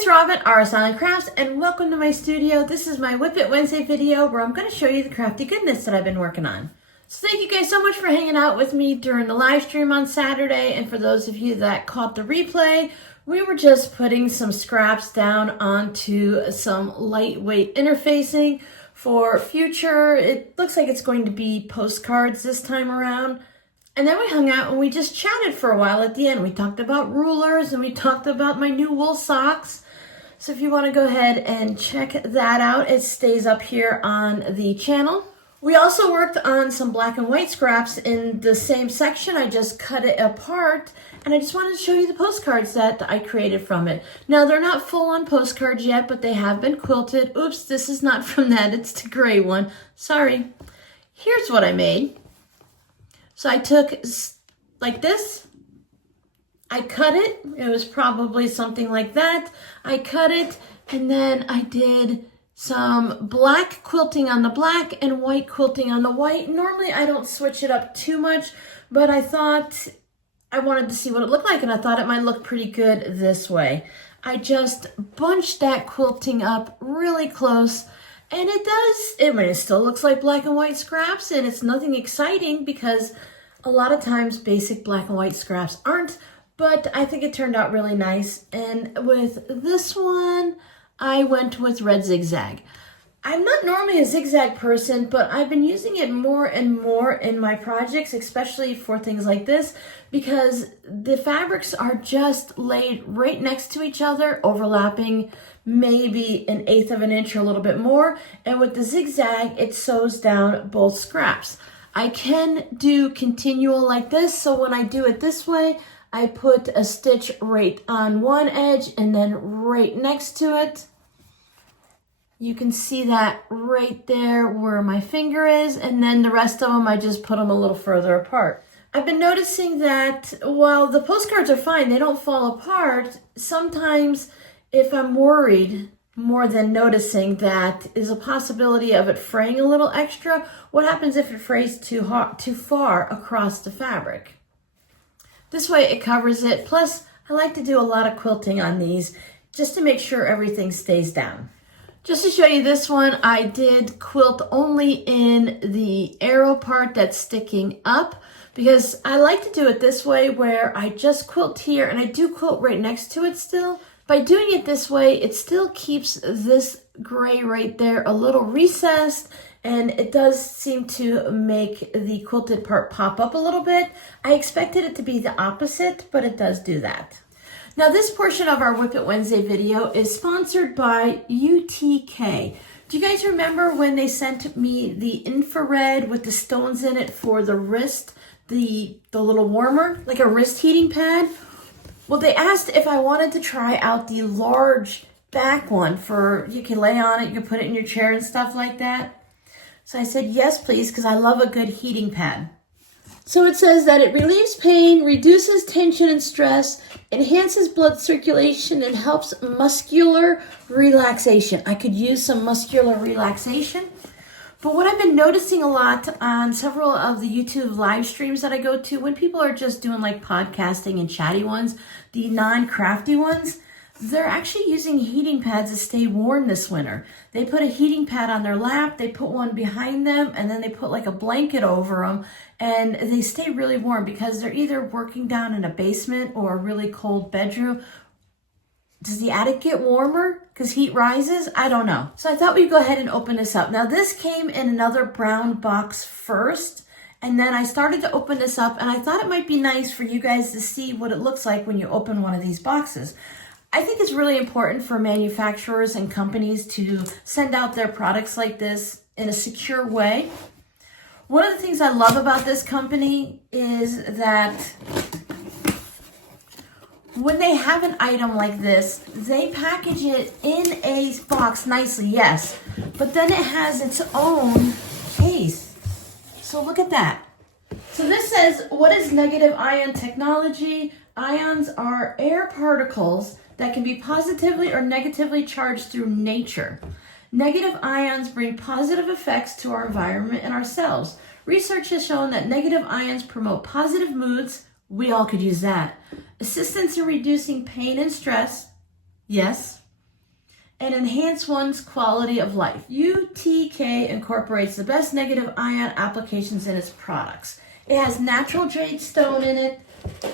it's Robin, RS Island Crafts, and welcome to my studio. This is my Whip It Wednesday video where I'm going to show you the crafty goodness that I've been working on. So thank you guys so much for hanging out with me during the live stream on Saturday, and for those of you that caught the replay, we were just putting some scraps down onto some lightweight interfacing for future. It looks like it's going to be postcards this time around. And then we hung out and we just chatted for a while at the end. We talked about rulers and we talked about my new wool socks. So if you want to go ahead and check that out, it stays up here on the channel. We also worked on some black and white scraps in the same section. I just cut it apart and I just wanted to show you the postcards that I created from it. Now they're not full-on postcards yet, but they have been quilted. Oops, this is not from that, it's the gray one. Sorry. Here's what I made. So I took like this, I cut it, it was probably something like that. I cut it and then I did some black quilting on the black and white quilting on the white. Normally I don't switch it up too much, but I thought I wanted to see what it looked like and I thought it might look pretty good this way. I just bunched that quilting up really close. And it does, it still looks like black and white scraps, and it's nothing exciting because a lot of times basic black and white scraps aren't, but I think it turned out really nice. And with this one, I went with red zigzag. I'm not normally a zigzag person, but I've been using it more and more in my projects, especially for things like this, because the fabrics are just laid right next to each other, overlapping maybe 1/8 of an inch or a little bit more. And with the zigzag, it sews down both scraps. I can do continual like this, so when I do it this way, I put a stitch right on one edge and then right next to it. You can see that right there where my finger is, and then the rest of them, I just put them a little further apart. I've been noticing that while the postcards are fine, they don't fall apart. Sometimes if I'm worried more than noticing that is a possibility of it fraying a little extra, what happens if it frays too far across the fabric? This way it covers it. Plus, I like to do a lot of quilting on these just to make sure everything stays down. Just to show you this one, I did quilt only in the arrow part that's sticking up because I like to do it this way where I just quilt here and I do quilt right next to it still. By doing it this way, it still keeps this gray right there a little recessed, and it does seem to make the quilted part pop up a little bit. I expected it to be the opposite, but it does do that. Now this portion of our Whip It Wednesday video is sponsored by UTK. Do you guys remember when they sent me the infrared with the stones in it for the wrist, the little warmer, like a wrist heating pad? Well, they asked if I wanted to try out the large back one for, you can lay on it, you can put it in your chair and stuff like that. So I said, yes, please, because I love a good heating pad. So it says that it relieves pain, reduces tension and stress, enhances blood circulation, and helps muscular relaxation. I could use some muscular relaxation. But what I've been noticing a lot on several of the YouTube live streams that I go to, when people are just doing like podcasting and chatty ones, the non-crafty ones, they're actually using heating pads to stay warm this winter. They put a heating pad on their lap, they put one behind them, and then they put like a blanket over them, and they stay really warm because they're either working down in a basement or a really cold bedroom. Does the attic get warmer because heat rises? I don't know. So I thought we'd go ahead and open this up. Now this came in another brown box first, and then I started to open this up, and I thought it might be nice for you guys to see what it looks like when you open one of these boxes. I think it's really important for manufacturers and companies to send out their products like this in a secure way. One of the things I love about this company is that when they have an item like this, they package it in a box nicely, yes, but then it has its own case. So look at that. So this says, what is negative ion technology? Ions are air particles that can be positively or negatively charged through nature. Negative ions bring positive effects to our environment and ourselves. Research has shown that negative ions promote positive moods. We all could use that. Assistance in reducing pain and stress. Yes, and enhance one's quality of life. UTK incorporates the best negative ion applications in its products. It has natural jade stone in it.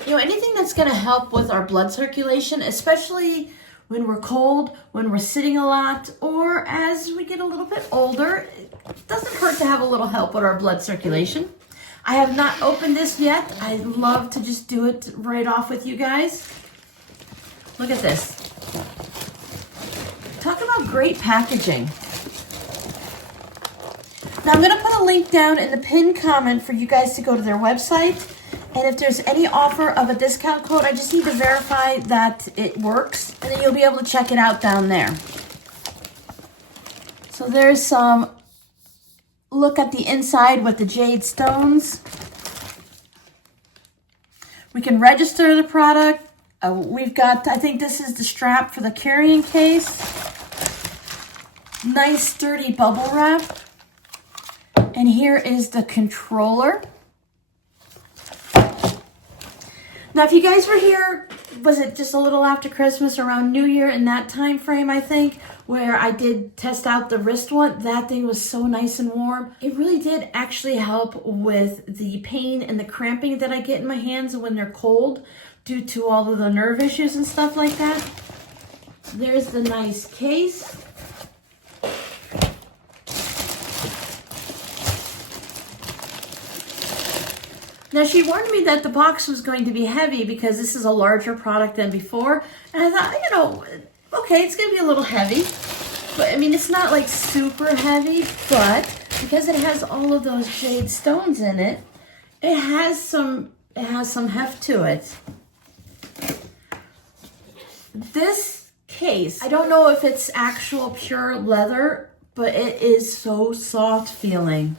You know, anything that's going to help with our blood circulation, especially when we're cold, when we're sitting a lot, or as we get a little bit older. It doesn't hurt to have a little help with our blood circulation. I have not opened this yet. I'd love to just do it right off with you guys. Look at this. Talk about great packaging. Now I'm going to put a link down in the pinned comment for you guys to go to their website. And if there's any offer of a discount code, I just need to verify that it works. And then you'll be able to check it out down there. So there's some look at the inside with the jade stones. We can register the product. We've got, I think this is the strap for the carrying case. Nice sturdy bubble wrap. And here is the controller. Now, if you guys were here, was it just a little after Christmas, around New Year, in that time frame, I think, where I did test out the wrist one? That thing was so nice and warm. It really did actually help with the pain and the cramping that I get in my hands when they're cold due to all of the nerve issues and stuff like that. There's the nice case. Now, she warned me that the box was going to be heavy because this is a larger product than before. And I thought, you know, okay, it's going to be a little heavy. But, I mean, it's not like super heavy, but because it has all of those jade stones in it, it has some heft to it. This case, I don't know if it's actual pure leather, but it is so soft feeling.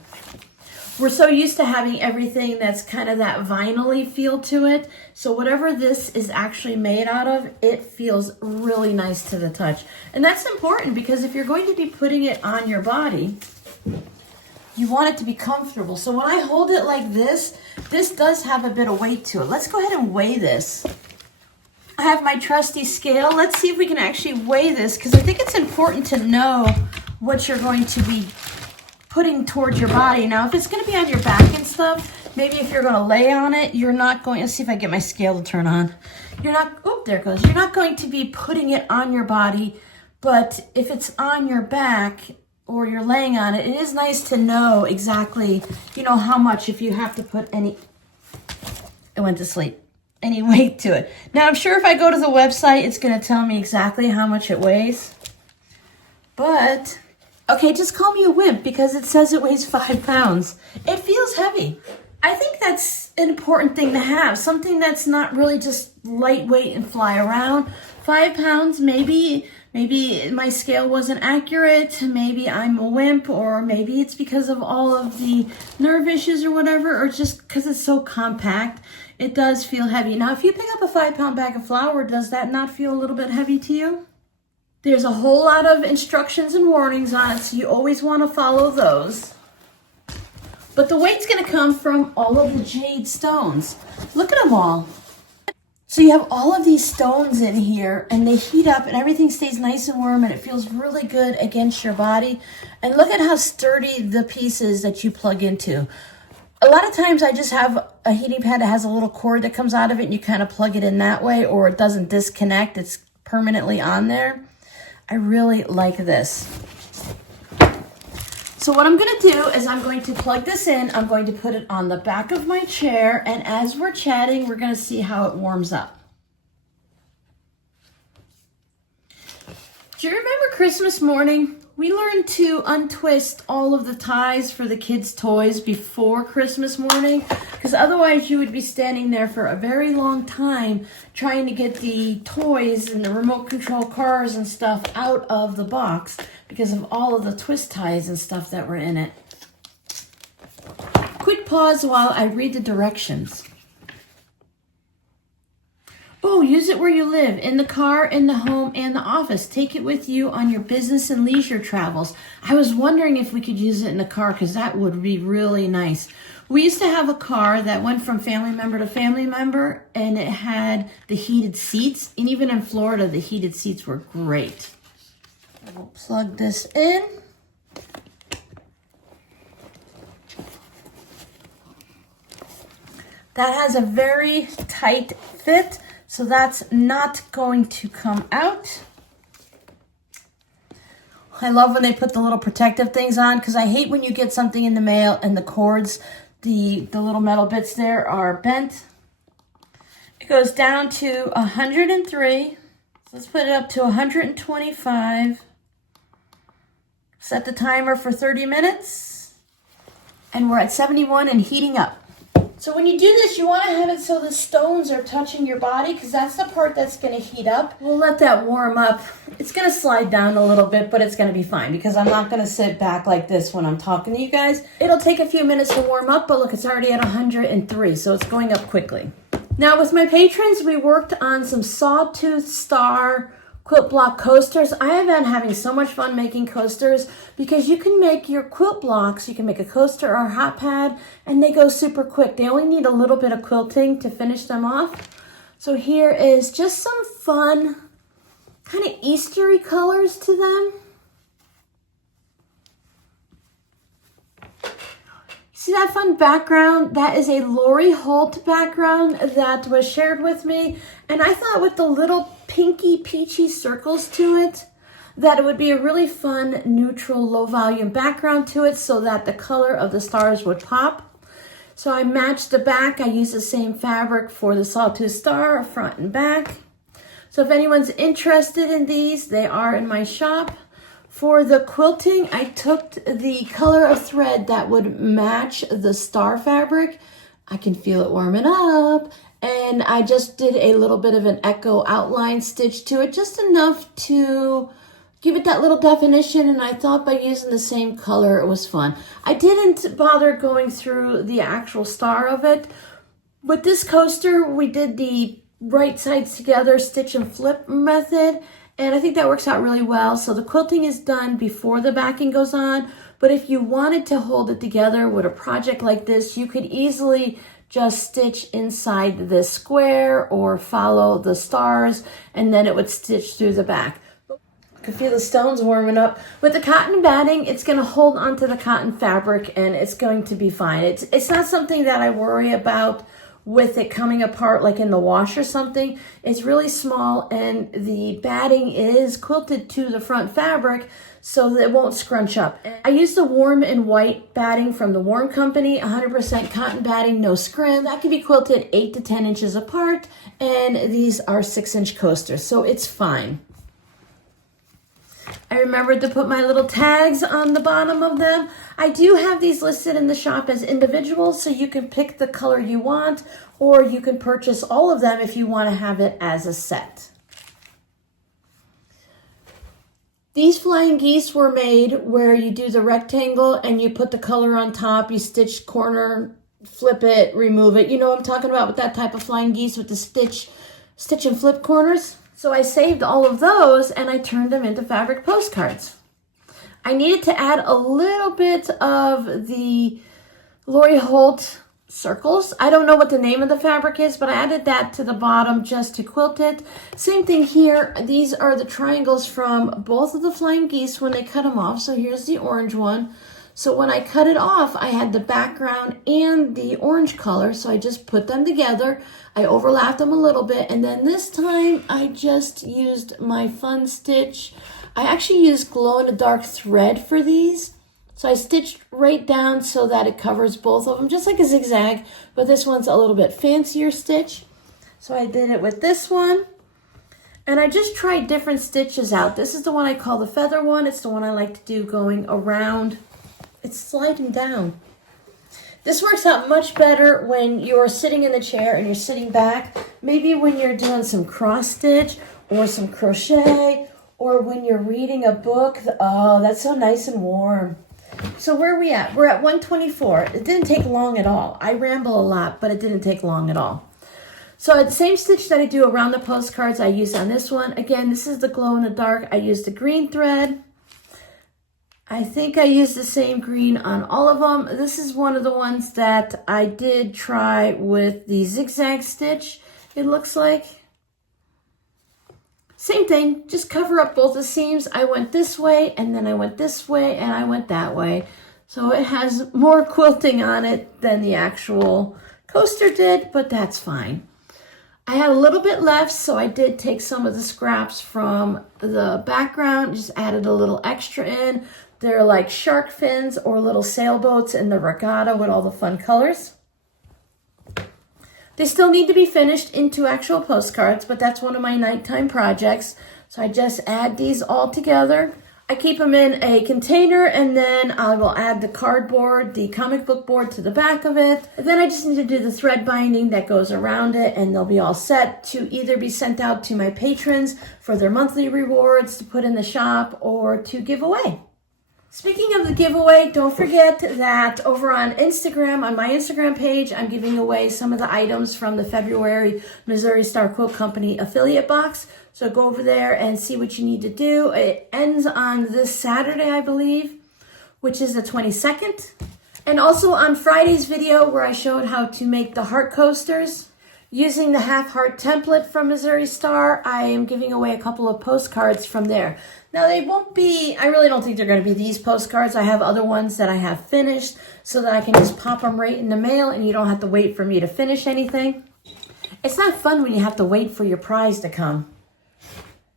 We're so used to having everything that's kind of that vinyl-y feel to it. So whatever this is actually made out of, it feels really nice to the touch. And that's important because if you're going to be putting it on your body, you want it to be comfortable. So when I hold it like this does have a bit of weight to it. Let's go ahead and weigh this. I have my trusty scale. Let's see if we can actually weigh this because I think it's important to know what you're going to be putting towards your body. Now, if it's going to be on your back and stuff, maybe if you're going to lay on it, you're not going, let's see if I get my scale to turn on. You're not, oh, there it goes. You're not going to be putting it on your body, but if it's on your back or you're laying on it, it is nice to know exactly, you know, how much, if you have to put any, it went to sleep, any weight to it. Now, I'm sure if I go to the website, it's going to tell me exactly how much it weighs, but okay, just call me a wimp because it says it weighs 5 pounds. It feels heavy. I think that's an important thing to have. Something that's not really just lightweight and fly around. 5 pounds, maybe my scale wasn't accurate. Maybe I'm a wimp, or maybe it's because of all of the nerve issues or whatever, or just because it's so compact. It does feel heavy. Now, if you pick up a 5-pound bag of flour, does that not feel a little bit heavy to you? There's a whole lot of instructions and warnings on it, so you always want to follow those. But the weight's going to come from all of the jade stones. Look at them all. So you have all of these stones in here, and they heat up, and everything stays nice and warm, and it feels really good against your body. And look at how sturdy the piece is that you plug into. A lot of times I just have a heating pad that has a little cord that comes out of it, and you kind of plug it in that way, or it doesn't disconnect. It's permanently on there. I really like this. So what I'm going to do is I'm going to plug this in. I'm going to put it on the back of my chair. And as we're chatting, we're going to see how it warms up. Do you remember Christmas morning? We learned to untwist all of the ties for the kids' toys before Christmas morning, because otherwise you would be standing there for a very long time trying to get the toys and the remote control cars and stuff out of the box because of all of the twist ties and stuff that were in it. Quick pause while I read the directions. Oh, use it where you live, in the car, in the home, and the office. Take it with you on your business and leisure travels. I was wondering if we could use it in the car because that would be really nice. We used to have a car that went from family member to family member, and it had the heated seats. And even in Florida, the heated seats were great. We'll plug this in. That has a very tight fit, so that's not going to come out. I love when they put the little protective things on, because I hate when you get something in the mail and the cords, the little metal bits there are bent. It goes down to 103. So let's put it up to 125. Set the timer for 30 minutes. And we're at 71 and heating up. So when you do this, you want to have it so the stones are touching your body, because that's the part that's going to heat up. We'll let that warm up. It's going to slide down a little bit, but it's going to be fine, because I'm not going to sit back like this when I'm talking to you guys. It'll take a few minutes to warm up, but look, it's already at 103, so it's going up quickly. Now with my patrons, we worked on some Sawtooth Star quilt block coasters. I have been having so much fun making coasters, because you can make your quilt blocks, you can make a coaster or a hot pad, and they go super quick. They only need a little bit of quilting to finish them off. So here is just some fun, kind of Eastery colors to them. See that fun background? That is a Lori Holt background that was shared with me. And I thought with the little pinky peachy circles to it, that it would be a really fun, neutral, low volume background to it, so that the color of the stars would pop. So I matched the back. I used the same fabric for the Sawtooth Star, front and back. So if anyone's interested in these, they are in my shop. For the quilting, I took the color of thread that would match the star fabric. I can feel it warming up. And I just did a little bit of an echo outline stitch to it, just enough to give it that little definition. And I thought by using the same color, it was fun. I didn't bother going through the actual star of it. With this coaster, we did the right sides together stitch and flip method. And I think that works out really well. So the quilting is done before the backing goes on. But if you wanted to hold it together with a project like this, you could easily just stitch inside this square or follow the stars, and then it would stitch through the back. I can feel the stones warming up. With the cotton batting, it's going to hold onto the cotton fabric, and it's going to be fine. It's not something that I worry about with it coming apart like in the wash or something. It's really small, and the batting is quilted to the front fabric so that it won't scrunch up. I use the Warm and White batting from the Warm Company, 100% cotton batting, no scrim. That can be quilted 8 to 10 inches apart, and these are 6-inch coasters, so it's fine. I remembered to put my little tags on the bottom of them. I do have these listed in the shop as individuals, so you can pick the color you want, or you can purchase all of them if you want to have it as a set. These flying geese were made where you do the rectangle and you put the color on top, you stitch corner, flip it, remove it. You know what I'm talking about with that type of flying geese with the stitch and flip corners? So I saved all of those and I turned them into fabric postcards. I needed to add a little bit of the Lori Holt circles. I don't know what the name of the fabric is, but I added that to the bottom just to quilt it. Same thing here. These are the triangles from both of the flying geese when they cut them off. So here's the orange one. So when I cut it off, I had the background and the orange color. So I just put them together. I overlapped them a little bit. And then this time I just used my fun stitch. I actually used glow-in-the-dark thread for these. So I stitched right down so that it covers both of them, just like a zigzag, but this one's a little bit fancier stitch. So I did it with this one. And I just tried different stitches out. This is the one I call the feather one. It's the one I like to do going around. It's sliding down. This works out much better when you're sitting in the chair and you're sitting back. Maybe when you're doing some cross stitch or some crochet, or when you're reading a book. Oh, that's so nice and warm. So where are we at? We're at 124. It didn't take long at all. I ramble a lot, but it didn't take long at all. So the same stitch that I do around the postcards, I use on this one. Again, this is the glow in the dark. I used the green thread. I think I used the same green on all of them. This is one of the ones that I did try with the zigzag stitch, it looks like. Same thing, just cover up both the seams. I went this way, and then I went this way, and I went that way. So it has more quilting on it than the actual coaster did, but that's fine. I had a little bit left, so I did take some of the scraps from the background, just added a little extra in. They're like shark fins or little sailboats in the regatta with all the fun colors. They still need to be finished into actual postcards, but that's one of my nighttime projects. So I just add these all together. I keep them in a container, and then I will add the cardboard, the comic book board to the back of it. And then I just need to do the thread binding that goes around it, and they'll be all set to either be sent out to my patrons for their monthly rewards to put in the shop or to give away. Speaking of the giveaway, don't forget that over on Instagram, on my Instagram page, I'm giving away some of the items from the February Missouri Star Quilt Company affiliate box. So go over there and see what you need to do. It ends on this Saturday, I believe, which is the 22nd. And also on Friday's video where I showed how to make the heart coasters. Using the half heart template from Missouri Star, I am giving away a couple of postcards from there. Now they won't be, I really don't think they're going to be these postcards. I have other ones that I have finished so that I can just pop them right in the mail and you don't have to wait for me to finish anything. It's not fun when you have to wait for your prize to come.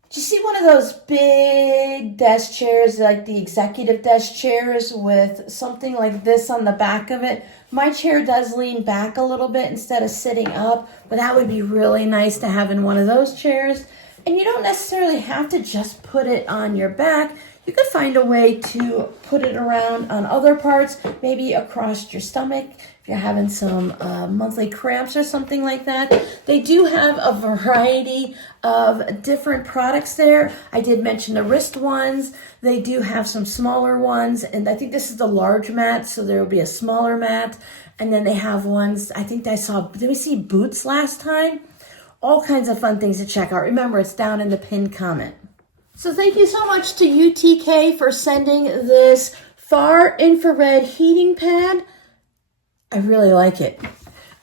Do you see one of those big desk chairs, like the executive desk chairs with something like this on the back of it? My chair does lean back a little bit instead of sitting up, but that would be really nice to have in one of those chairs. And you don't necessarily have to just put it on your back. You could find a way to put it around on other parts, maybe across your stomach if you're having some monthly cramps or something like that. They do have a variety of different products there. I did mention the wrist ones. They do have some smaller ones, and I think this is the large mat, so there will be a smaller mat. And then they have ones, I think I saw, did we see boots last time? All kinds of fun things to check out. Remember, it's down in the pinned comment. So thank you so much to UTK for sending this far infrared heating pad. I really like it.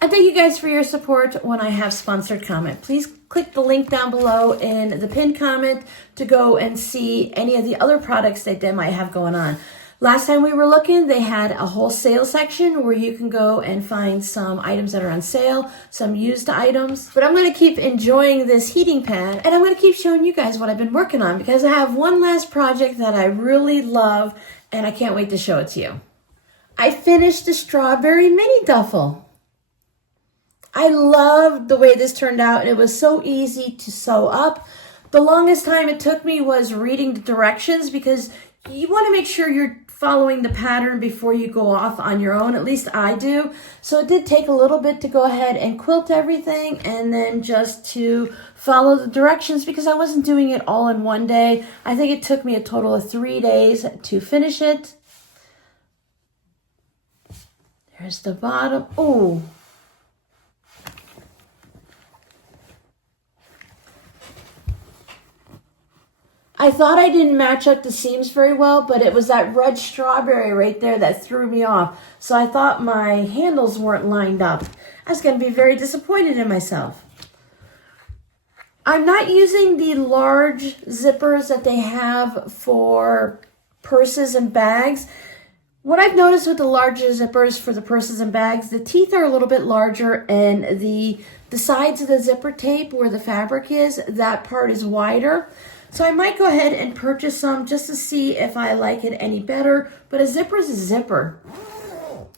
And thank you guys for your support when I have sponsored comment. Please click the link down below in the pinned comment to go and see any of the other products that they might have going on. Last time we were looking, they had a whole sale section where you can go and find some items that are on sale, some used items. But I'm going to keep enjoying this heating pad, and I'm going to keep showing you guys what I've been working on because I have one last project that I really love, and I can't wait to show it to you. I finished the strawberry mini duffel. I loved the way this turned out, and it was so easy to sew up. The longest time it took me was reading the directions because you want to make sure you're following the pattern before you go off on your own. At least I do. So it did take a little bit to go ahead and quilt everything and then just to follow the directions because I wasn't doing it all in one day. I think it took me a total of 3 days to finish it. There's the bottom. Oh. I thought I didn't match up the seams very well, but it was that red strawberry right there that threw me off. So I thought my handles weren't lined up. I was going to be very disappointed in myself. I'm not using the large zippers that they have for purses and bags. What I've noticed with the larger zippers for the purses and bags, the teeth are a little bit larger and the sides of the zipper tape where the fabric is, that part is wider. So I might go ahead and purchase some just to see if I like it any better. But a zipper is a zipper.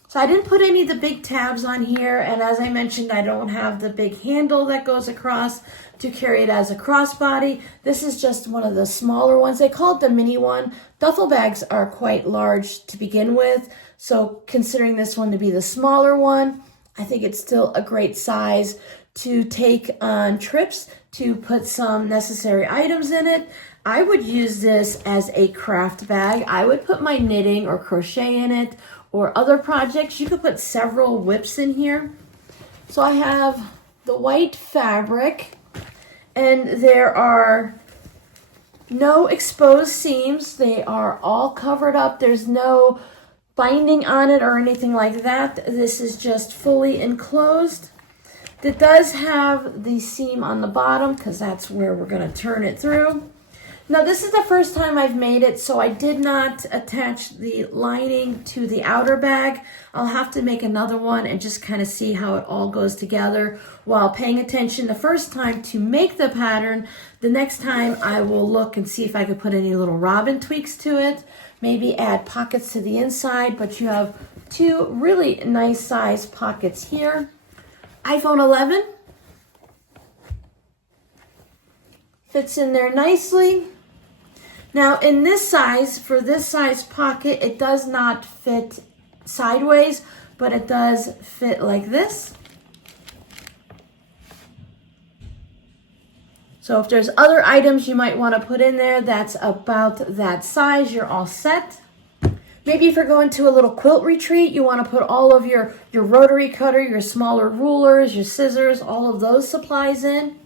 So I didn't put any of the big tabs on here. And as I mentioned, I don't have the big handle that goes across to carry it as a crossbody. This is just one of the smaller ones. They call it the mini one. Duffel bags are quite large to begin with. So considering this one to be the smaller one, I think it's still a great size to take on trips, to put some necessary items in it. I would use this as a craft bag. I would put my knitting or crochet in it or other projects. You could put several WiPs in here. So I have the white fabric and there are no exposed seams. They are all covered up. There's no binding on it or anything like that. This is just fully enclosed. It does have the seam on the bottom because that's where we're going to turn it through. Now this is the first time I've made it, so I did not attach the lining to the outer bag. I'll have to make another one and just kind of see how it all goes together while paying attention the first time to make the pattern. The next time I will look and see if I could put any little robin tweaks to it, maybe add pockets to the inside, but you have two really nice size pockets here. iPhone 11 fits in there nicely. Now in this size, for this size pocket, it does not fit sideways, but it does fit like this. So if there's other items you might want to put in there that's about that size, you're all set. Maybe if you're going to a little quilt retreat, you want to put all of your rotary cutter, your smaller rulers, your scissors, all of those supplies in.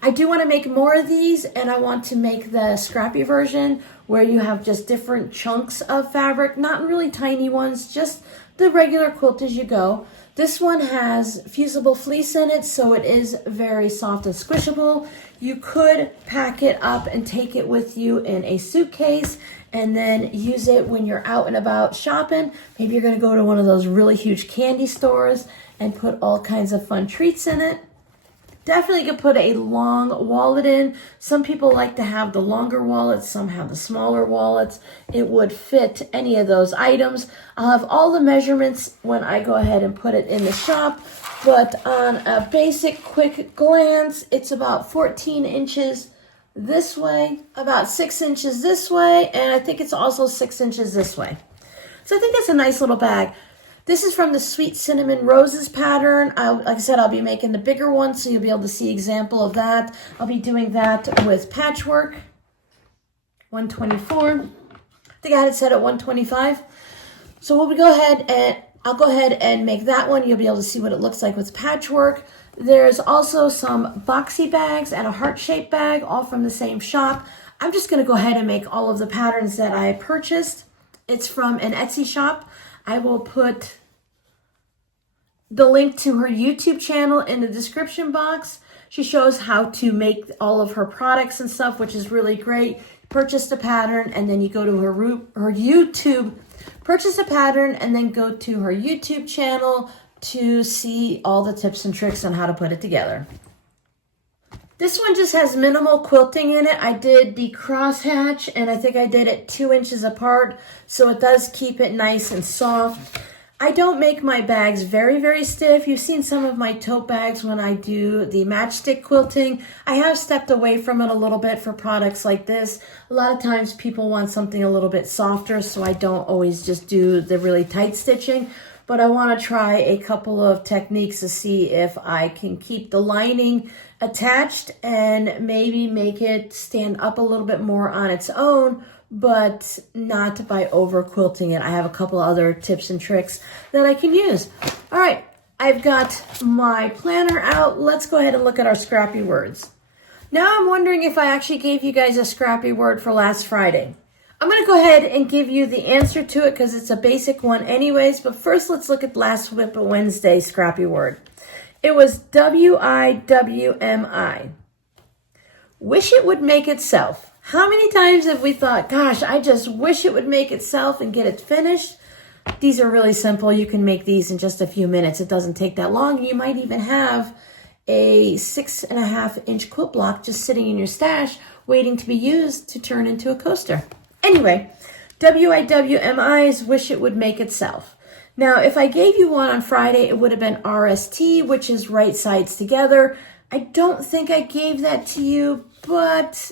I do want to make more of these, and I want to make the scrappy version where you have just different chunks of fabric, not really tiny ones, just the regular quilt as you go. This one has fusible fleece in it, so it is very soft and squishable. You could pack it up and take it with you in a suitcase and then use it when you're out and about shopping. Maybe you're going to go to one of those really huge candy stores and put all kinds of fun treats in it. Definitely could put a long wallet in. Some people like to have the longer wallets, some have the smaller wallets. It would fit any of those items. I'll have all the measurements when I go ahead and put it in the shop, but on a basic quick glance, it's about 14 inches this way, about 6 inches this way, and I think it's also 6 inches this way. So I think that's a nice little bag. This is from the Sweet Cinnamon Roses pattern. Like I said, I'll be making the bigger one, so you'll be able to see an example of that. I'll be doing that with patchwork, 124. I think I had it set at 125. So we'll go ahead and I'll go ahead and make that one. You'll be able to see what it looks like with patchwork. There's also some boxy bags and a heart-shaped bag, all from the same shop. I'm just going to go ahead and make all of the patterns that I purchased. It's from an Etsy shop. I will put the link to her YouTube channel in the description box. She shows how to make all of her products and stuff, which is really great. Purchase the pattern and then you go to her YouTube. Purchase a pattern and then go to her YouTube channel to see all the tips and tricks on how to put it together. This one just has minimal quilting in it. I did the crosshatch and I think I did it 2 inches apart, so it does keep it nice and soft. I don't make my bags very, very stiff. You've seen some of my tote bags when I do the matchstick quilting. I have stepped away from it a little bit for products like this. A lot of times people want something a little bit softer, so I don't always just do the really tight stitching. But I want to try a couple of techniques to see if I can keep the lining attached and maybe make it stand up a little bit more on its own, but not by over quilting it. I have a couple other tips and tricks that I can use. All right, I've got my planner out. Let's go ahead and look at our scrappy words. Now I'm wondering if I actually gave you guys a scrappy word for last Friday. I'm going to go ahead and give you the answer to it because it's a basic one anyways, but first let's look at last WIP Wednesday scrappy word. It was WIWMI. Wish it would make itself. How many times have we thought, gosh, I just wish it would make itself and get it finished? These are really simple. You can make these in just a few minutes. It doesn't take that long. You might even have a 6.5-inch quilt block just sitting in your stash waiting to be used to turn into a coaster. Anyway, WIWMI's wish it would make itself. Now, if I gave you one on Friday, it would have been RST, which is right sides together. I don't think I gave that to you, but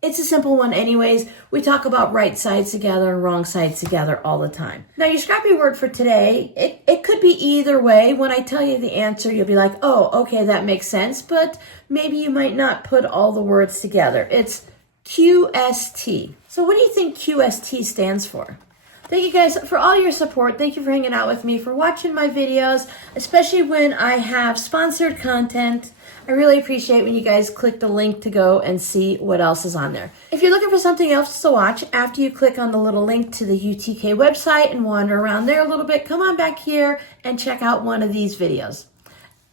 it's a simple one anyways. We talk about right sides together and wrong sides together all the time. Now, your scrappy word for today, it could be either way. When I tell you the answer, you'll be like, oh, okay, that makes sense, but maybe you might not put all the words together. It's QST. So what do you think QST stands for? Thank you guys for all your support. Thank you for hanging out with me, for watching my videos, especially when I have sponsored content. I really appreciate when you guys click the link to go and see what else is on there. If you're looking for something else to watch, after you click on the little link to the UTK website and wander around there a little bit, come on back here and check out one of these videos.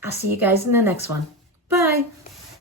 I'll see you guys in the next one. Bye.